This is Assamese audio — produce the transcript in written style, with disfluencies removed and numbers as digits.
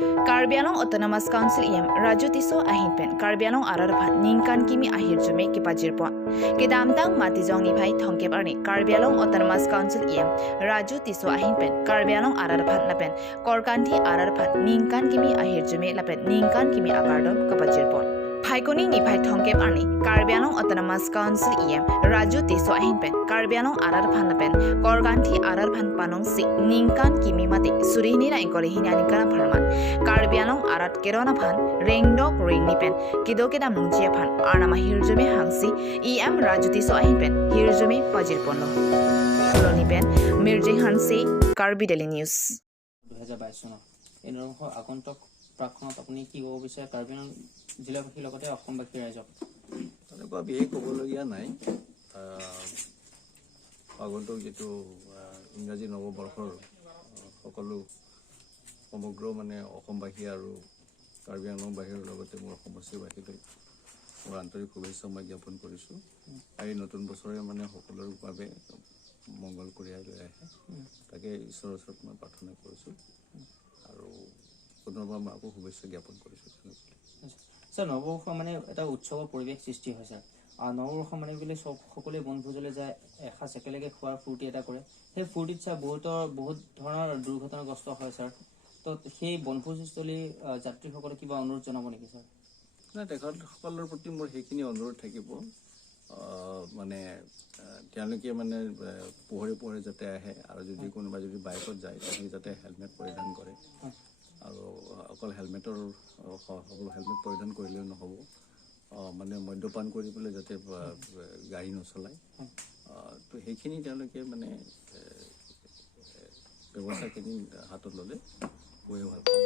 Karbi Anglong Autonomous Council Raju Tiso Ahinpen Karbi Anglong Ararphat Ningkan Kimi Ahir Jume Kipajirpon Kedamtang Matijong ni Bhai Thongkep Arni Karbi Anglong Autonomous Council Raju Tiso Ahinpen Karbi Anglong Ararphat Lapen Korkanthi Ararphat Ningkan Kimi Ahir Jume Lapen Ningkan Kimi Akardom Kapajirpon Phaikoni ni Bhai Thongkep Arni Karbi Anglong Autonomous Council Raju Tiso Ahinpen Karbi Anglong Ararphat Lapen Korkanthi Ararphat Panong Si Ningkan Kimi Mati Surihni na Inkore Hinani Kana Pharman Karbi Anglong Arat Kerona Phan Rengdok Ringni Pen Kidokeda Mungchia Phan Arnama Hirjumi Hangsi Raju Tiso Ahinpen Hirjumi Pajirpono Koloni Pen Mirji Hansi Karbi Daily News 2022 চনৰ এই নৰসৰ আগন্তুক প্ৰাক্ষণত আপুনি কি ক'ব বিচাৰে কাৰ্বি আংলং জিলাবাসীৰ লগতে অসমবাসী ৰাইজক তেনেকুৱা বিশেষ ক'বলগীয়া নাই আগন্তুক যেটো ইংৰাজী নৱবৰ্ষৰ সকলো সমগ্ৰ মানে অসমবাসী আৰু কাৰ্বি আংলং বাহিৰৰ লগতে মোৰ সমষ্টিবাসীলৈ মোৰ আন্তৰিক শুভেচ্ছা মই জ্ঞাপন কৰিছোঁ এই নতুন বছৰে মানে সকলোৰে বাবে মংগল কঢ়িয়াই লৈ আহে তাকে ঈশ্বৰৰ ওচৰত মই প্ৰাৰ্থনা কৰিছোঁ আৰু পুনৰবাৰ মই আকৌ শুভেচ্ছা জ্ঞাপন কৰিছোঁ স্যাৰ নৱবৰ্ষ মানে এটা উৎসৱৰ পৰিৱেশ সৃষ্টি হয় স্যাৰ নৱবৰ্ষ মানে বোলে সকলোৱে বনভোজলৈ যায় এসাঁজ একেলগে খোৱাৰ ফূৰ্তি এটা কৰে সেই ফূৰ্তিত স্যাৰ বহুত ধৰণৰ দুৰ্ঘটনাগ্ৰস্ত হয় স্যাৰ তো সেই বনভোজস্থলী যাত্ৰীসকলে কিবা অনুৰোধ জনাব নেকি স্যাৰ নাই তেখেতসকলৰ প্ৰতি মোৰ সেইখিনি অনুৰোধ থাকিব মানে তেওঁলোকে মানে পোহৰে যাতে আহে আৰু যদি কোনোবা যদি বাইকত যায় তেওঁলোকে যাতে হেলমেট পৰিধান কৰে আৰু অকল হেলমেট পৰিধান কৰিলেও নহ'ব মানে মদ্যপান কৰি পেলাই যাতে গাড়ী নচলায় তো সেইখিনি তেওঁলোকে মানে ব্যৱস্থাখিনি হাতত ল'লে খুবেই ভাল পাব